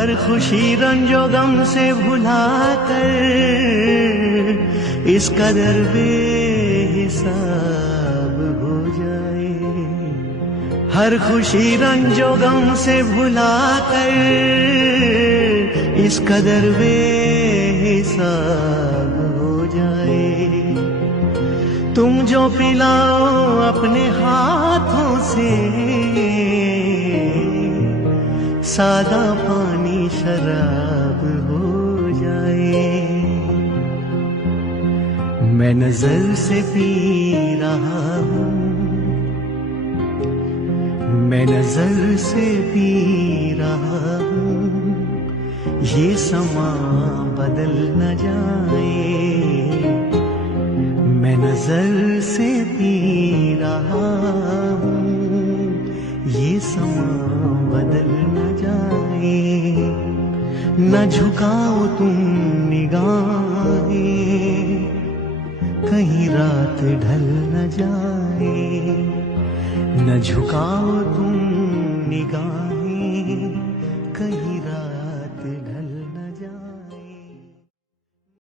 हर खुशी रंजो गम से भुला कर इस कदर बेहिसाब हो जाए। हर खुशी रंजो गम से भुला कर इस कदर बेहिसाब हो जाए। तुम जो पिलाओ अपने हाथों से सादा पानी शराब हो जाए। मैं नजर से पी रहा हूँ, मैं नजर से पी रहा हूँ, ये समा बदल न जाए। मैं नजर से पी रहा हूँ, ये समा बदल न जाए। न झुकाओ तुम निगाहें, कहीं रात ढल न जाए। न झुकाओ तुम निगाहें,